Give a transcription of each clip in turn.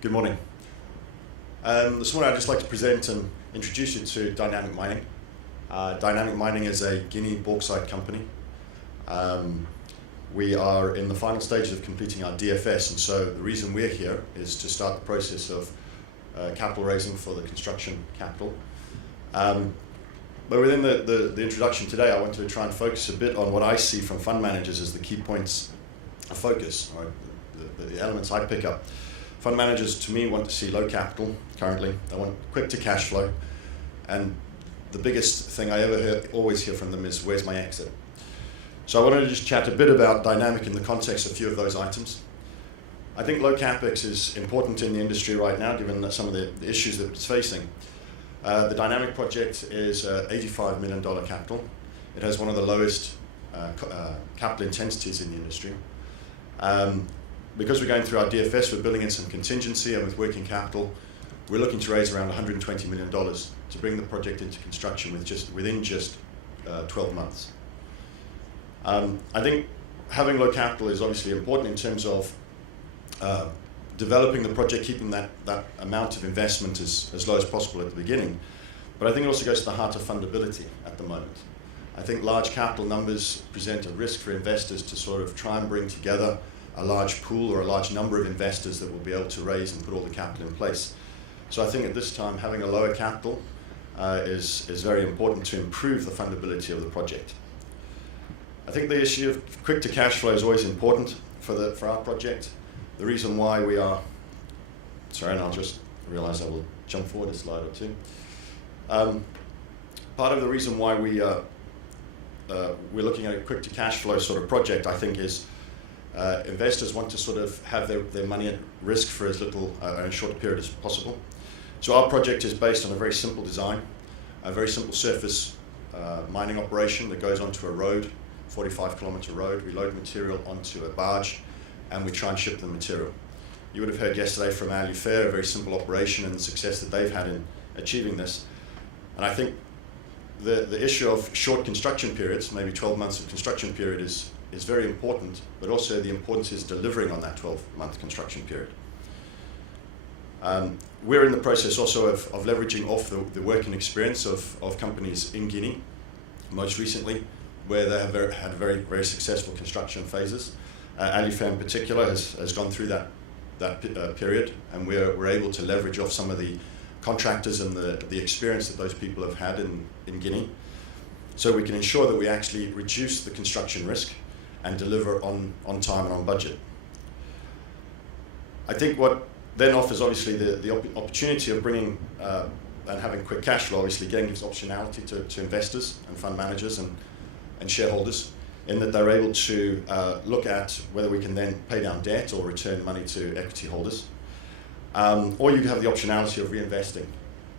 Good morning. This morning I'd just like to present and introduce you to Dynamic Mining. Dynamic Mining is a Guinea bauxite company. We are in the final stages of completing our DFS, and so the reason we're here is to start the process of capital raising for the construction capital. But within the introduction today, I wanted to try and focus a bit on what I see from fund managers as the key points of focus, or the elements I pick up. Fund managers, to me, want to see low capital currently. They want quick to cash flow. And the biggest thing I always hear from them is, where's my exit? So I wanted to just chat a bit about Dynamic in the context of a few of those items. I think low capex is important in the industry right now, given that some of the issues that it's facing. The Dynamic project is $85 million capital. It has one of the lowest capital intensities in the industry. Because we're going through our DFS, we're building in some contingency, and with working capital, we're looking to raise around $120 million to bring the project into construction within just 12 months. I think having low capital is obviously important in terms of developing the project, keeping that amount of investment as low as possible at the beginning. But I think it also goes to the heart of fundability at the moment. I think large capital numbers present a risk for investors to sort of try and bring together a large pool or a large number of investors that will be able to raise and put all the capital in place. So I think at this time, having a lower capital is very important to improve the fundability of the project. I think the issue of quick to cash flow is always important for our project. The reason why we are, sorry, and I'll just realize I will jump forward a slide or two. Part of the reason why we're looking at a quick to cash flow sort of project, I think, is investors want to sort of have their money at risk for as little and as short a period as possible. So our project is based on a very simple design, a very simple surface mining operation that goes onto a road, 45-kilometer road. We load material onto a barge, and we try and ship the material. You would have heard yesterday from Alufair, a very simple operation and the success that they've had in achieving this. And I think the issue of short construction periods, maybe 12 months of construction period, is very important, but also the importance is delivering on that 12-month construction period. We're in the process also of leveraging off the working experience of companies in Guinea, most recently, where they have had very, very successful construction phases. Alufair in particular has gone through that period, and we're able to leverage off some of the contractors and the experience that those people have had in Guinea, so we can ensure that we actually reduce the construction risk and deliver on time and on budget. I think what then offers obviously the opportunity of bringing and having quick cash flow, obviously again gives optionality to investors and fund managers and shareholders, in that they're able to look at whether we can then pay down debt or return money to equity holders. Or you have the optionality of reinvesting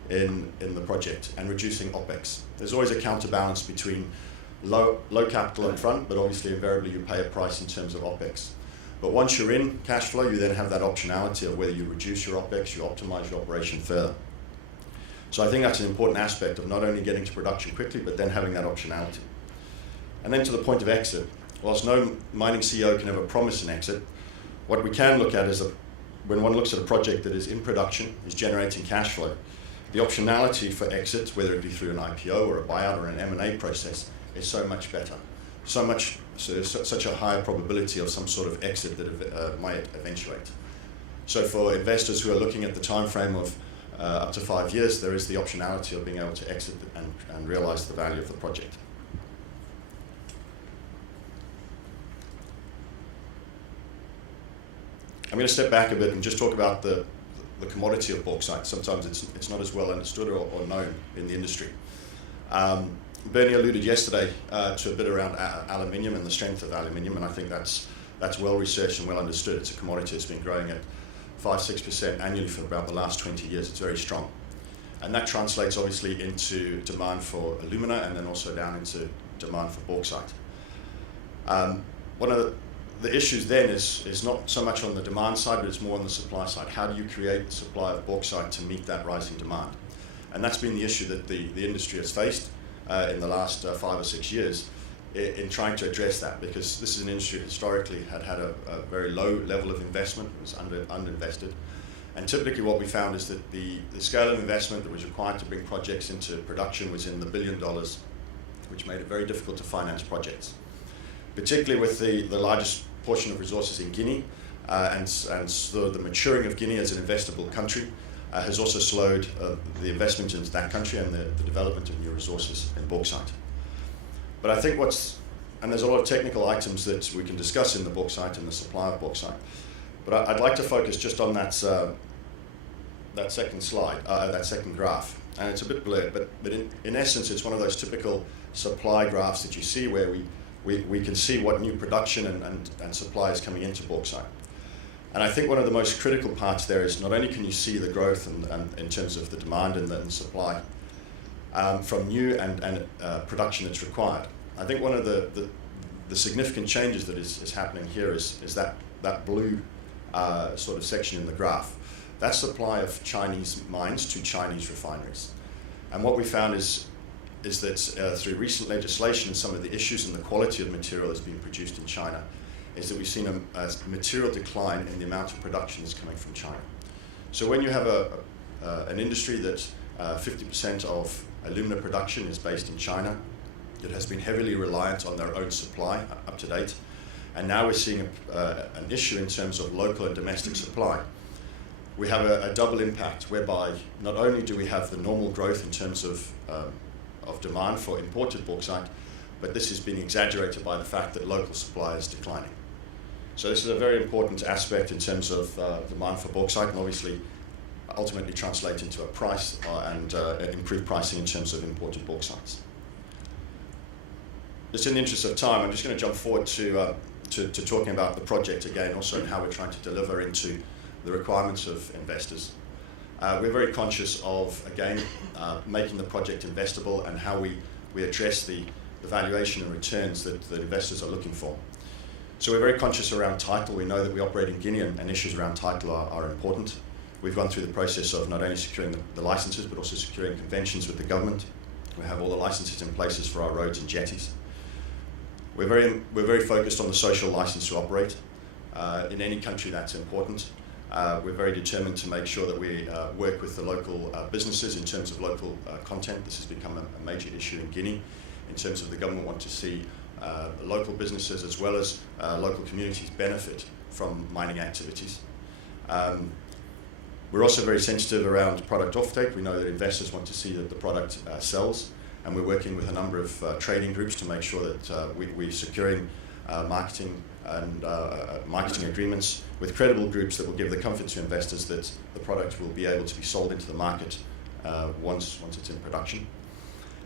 in the project and reducing OPEX. There's always a counterbalance between low capital up front, but obviously invariably you pay a price in terms of OPEX. But once you're in cash flow, you then have that optionality of whether you reduce your OPEX, you optimize your operation further. So I think that's an important aspect of not only getting to production quickly, but then having that optionality. And then to the point of exit, whilst no mining CEO can ever promise an exit, what we can look at is when one looks at a project that is in production, is generating cash flow, the optionality for exit, whether it be through an IPO or a buyout or an M&A process, is so much better. Such a higher probability of some sort of exit that might eventuate. So for investors who are looking at the time frame of up to 5 years, there is the optionality of being able to exit and realize the value of the project. I'm going to step back a bit and just talk about the commodity of bauxite. Sometimes it's not as well understood or known in the industry. Bernie alluded yesterday to a bit around aluminium and the strength of aluminium, and I think that's well researched and well understood. It's a commodity that's been growing at 5-6% annually for about the last 20 years. It's very strong. And that translates obviously into demand for alumina and then also down into demand for bauxite. One of the issues then is not so much on the demand side, but it's more on the supply side. How do you create the supply of bauxite to meet that rising demand? And that's been the issue that the industry has faced in the last 5 or 6 years in trying to address that, because this is an industry that historically had a very low level of investment, it was underinvested, And typically what we found is that the scale of investment that was required to bring projects into production was in the $1 billion, which made it very difficult to finance projects. Particularly with the largest portion of resources in Guinea, and so the maturing of Guinea as an investable country has also slowed the investment into that country and the development of new resources in bauxite. But I think and there's a lot of technical items that we can discuss in the bauxite and the supply of bauxite, but I'd like to focus just on that second slide, that second graph, and it's a bit blurred, but in essence it's one of those typical supply graphs that you see where we can see what new production and supply is coming into bauxite. And I think one of the most critical parts there is not only can you see the growth and in terms of the demand and the supply from new and production that's required. I think one of the significant changes that is happening here is that blue sort of section in the graph. That's supply of Chinese mines to Chinese refineries. And what we found is that through recent legislation and some of the issues in the quality of material that's being produced in China, is that we've seen a material decline in the amount of production that's coming from China. So when you have an industry that 50% of alumina production is based in China, it has been heavily reliant on their own supply up to date, and now we're seeing an issue in terms of local and domestic supply. We have a double impact whereby not only do we have the normal growth in terms of demand for imported bauxite, but this is being exaggerated by the fact that local supply is declining. So this is a very important aspect in terms of demand for bauxite, and obviously ultimately translate into a price and improved pricing in terms of imported bauxites. Just in the interest of time, I'm just going to jump forward to talking about the project again, also, and how we're trying to deliver into the requirements of investors. We're very conscious of, again, making the project investable and how we address the valuation and returns that investors are looking for. So we're very conscious around title. We know that we operate in Guinea, and issues around title are important. We've gone through the process of not only securing the licenses, but also securing conventions with the government. We have all the licenses in places for our roads and jetties. We're very focused on the social license to operate. In any country, that's important. We're very determined to make sure that we work with the local businesses in terms of local content. This has become a major issue in Guinea in terms of the government want to see local businesses as well as local communities benefit from mining activities. We're also very sensitive around product offtake. We know that investors want to see that the product sells, and we're working with a number of trading groups to make sure that we're securing marketing agreements with credible groups that will give the comfort to investors that the product will be able to be sold into the market once it's in production.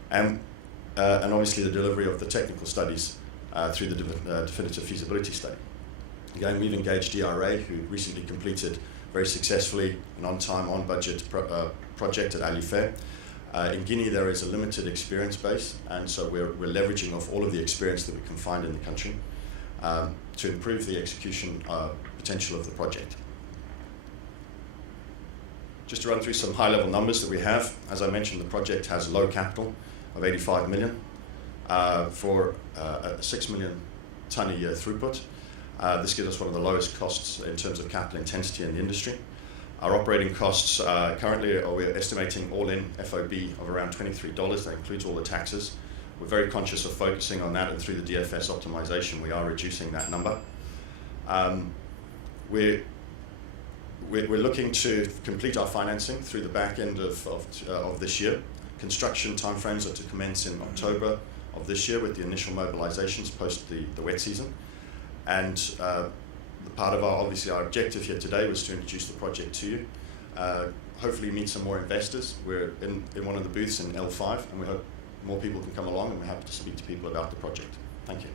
And obviously the delivery of the technical studies through the definitive feasibility study. Again, we've engaged DRA, who recently completed very successfully an on-time, on-budget project at Alufert. In Guinea, there is a limited experience base, and so we're leveraging off all of the experience that we can find in the country to improve the execution potential of the project. Just to run through some high-level numbers that we have, as I mentioned, the project has low capital of 85 million for a 6 million tonne a year throughput. This gives us one of the lowest costs in terms of capital intensity in the industry. Our operating costs currently, we're estimating all-in FOB of around $23. That includes all the taxes. We're very conscious of focusing on that, and through the DFS optimization, we are reducing that number. We're looking to complete our financing through the back end of this year. Construction timeframes are to commence in October of this year with the initial mobilizations post the wet season. And part of obviously our objective here today was to introduce the project to you. Hopefully meet some more investors. We're in one of the booths in L5, and we hope more people can come along, and we're happy to speak to people about the project. Thank you.